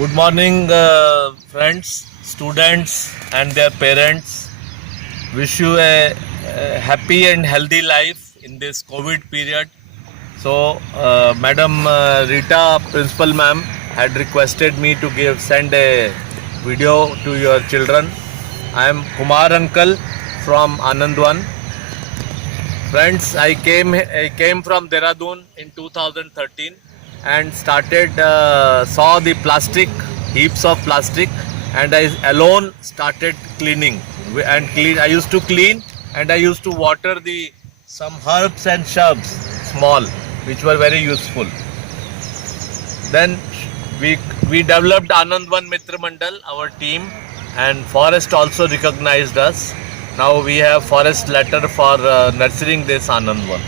Good morning, friends, students, and their parents. Wish you a happy and healthy life in this COVID period. So, Madam Rita, Principal Ma'am, had requested me to send a video to your children. I am Kumar Uncle from Anandwan. Friends, I came from Dehradun in 2013 and started saw the plastic heaps of plastic, and I alone started cleaning and clean. I used to clean and I used to water the some herbs and shrubs small, which were very useful. Then we we developed Anandwan Mitra Mandal, our team, and Forest also recognized us. Now we have Forest letter for nurturing this Anandwan.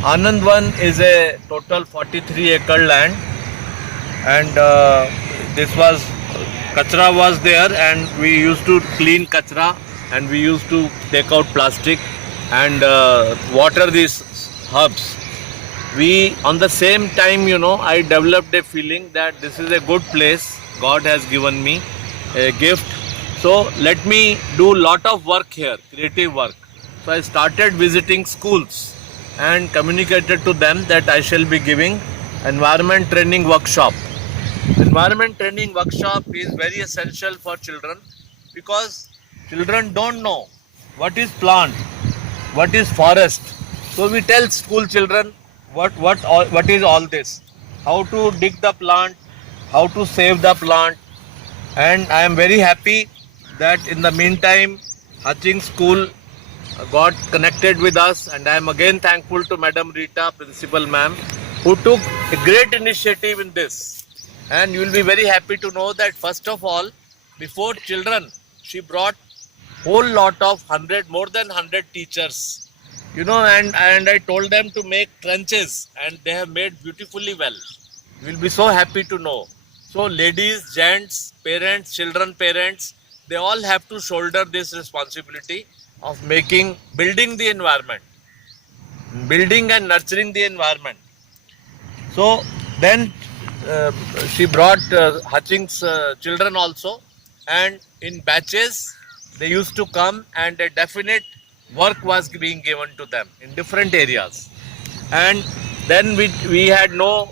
Anandwan is a total 43-acre land, and this was kachra was there, and we used to clean kachra, and we used to take out plastic and water these herbs. We on the same time, I developed a feeling that this is a good place God has given me, a gift. So let me do lot of work here, creative work. So I started visiting schools and communicated to them that I shall be giving environment training workshop. Environment training workshop is very essential for children because children don't know what is plant, what is forest. So we tell school children what is all this, how to dig the plant, how to save the plant, and I am very happy that in the meantime Hutchings School got connected with us, and I am again thankful to Madam Rita, Principal Ma'am, who took a great initiative in this. And you will be very happy to know that first of all, before children, she brought whole lot of more than 100 teachers, and I told them to make trenches, and they have made beautifully well. You will be so happy to know. So ladies, gents, parents, children, parents, they all have to shoulder this responsibility of building the environment, building and nurturing the environment. So then she brought Hutchings children also, and in batches they used to come, and a definite work was being given to them in different areas. And then we had no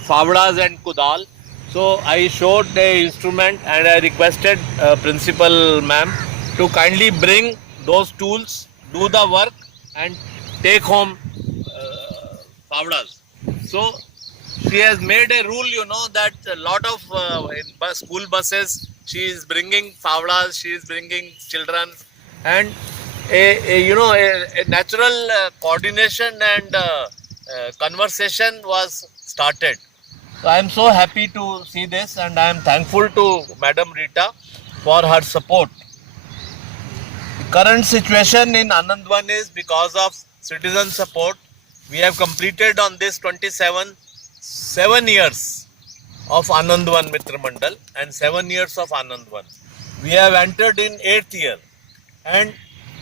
favlas and kudal. So I showed the instrument, and I requested Principal Ma'am to kindly bring those tools, do the work, and take home favlas. So she has made a rule, that a lot of school buses, she is bringing favlas, she is bringing children, and a natural coordination and conversation was started. So I am so happy to see this, and I am thankful to Madam Rita for her support. Current situation in Anandwan is because of citizen support. We have completed on this 7 years of Anandwan Mitra Mandal and 7 years of Anandwan. We have entered in 8th year, and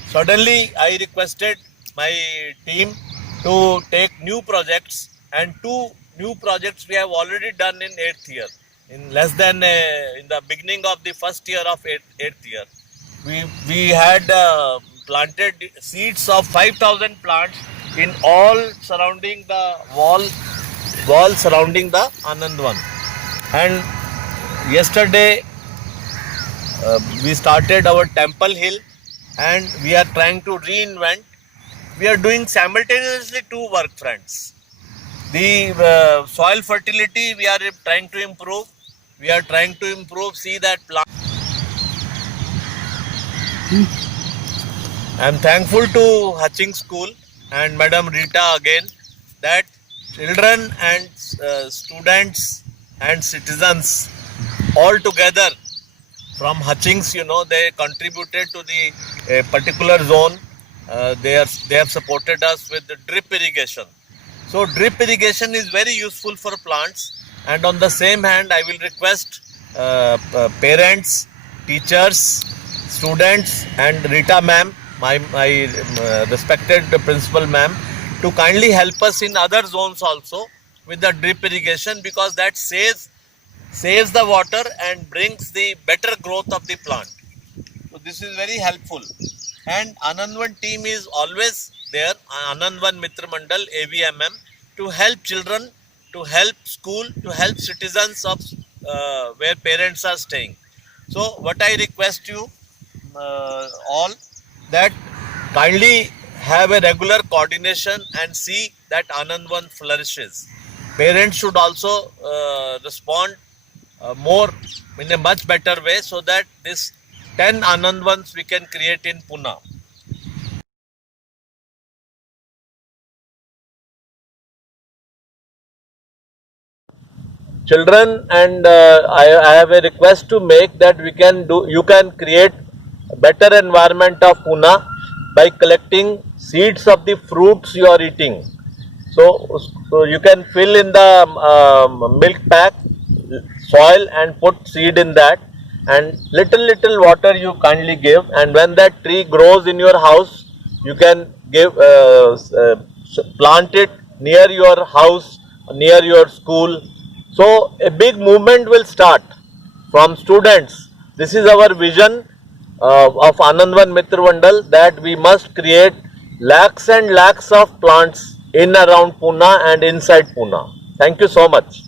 suddenly I requested my team to take new projects, and 2 new projects we have already done in 8th year. In less than in the beginning of the first year of 8th year, we had planted seeds of 5,000 plants in all surrounding the wall surrounding the Anandwan. And yesterday we started our Temple Hill, and we are trying to reinvent. We are doing simultaneously 2 work, friends. The soil fertility we are trying to improve. We are trying to improve, see that plant. I am thankful to Hutchings School and Madam Rita again, that children and students and citizens all together from Hutchings, they contributed to the particular zone. They have supported us with the drip irrigation. So drip irrigation is very useful for plants, and on the same hand I will request parents, teachers, students, and Rita ma'am, my respected principal ma'am, to kindly help us in other zones also with the drip irrigation, because that saves the water and brings the better growth of the plant. So this is very helpful. And Anandvan team is always there, Anandvan Mitra Mandal, AVMM, to help children, to help school, to help citizens of where parents are staying. So what I request you all, that kindly have a regular coordination and see that Anandvan flourishes. Parents should also respond more in a much better way, so that this 10 Anandvans we can create in Pune. Children, and I have a request to make, that you can create a better environment of Pune by collecting seeds of the fruits you are eating. So you can fill in the milk pack soil and put seed in that, and little water you kindly give, and when that tree grows in your house, you can give plant it near your house, near your school. So a big movement will start from students. This is our vision of Anandvan Mitra Mandal, that we must create lakhs and lakhs of plants in around Pune and inside Pune. Thank you so much.